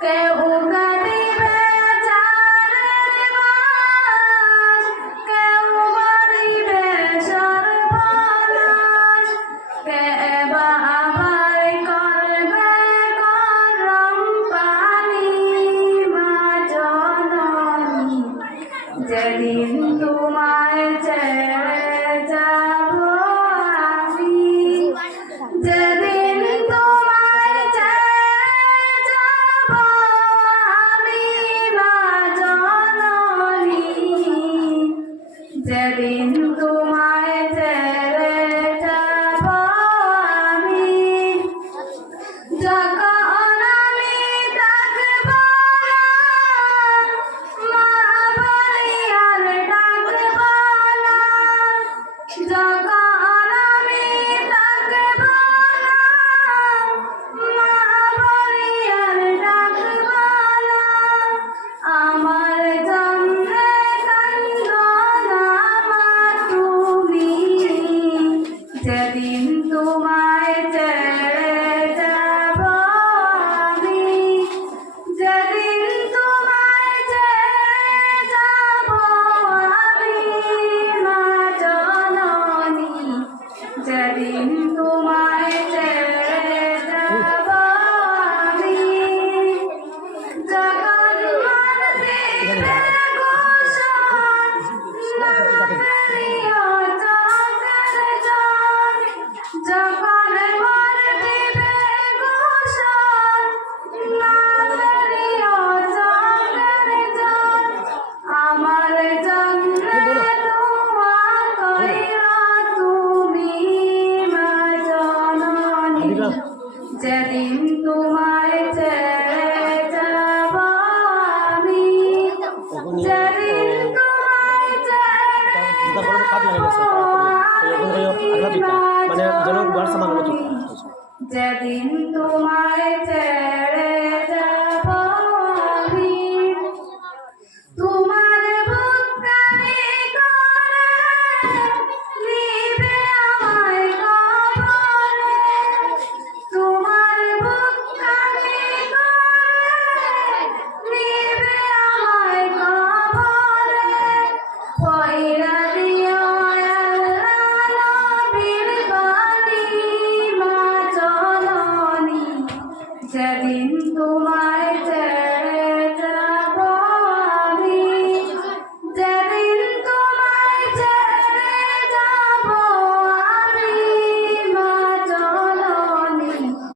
céu. যেদিন তোমায় যাব আমি যেদিন তোমায় যাব মানে। যেন ঘর সামাল যেদিন Bye.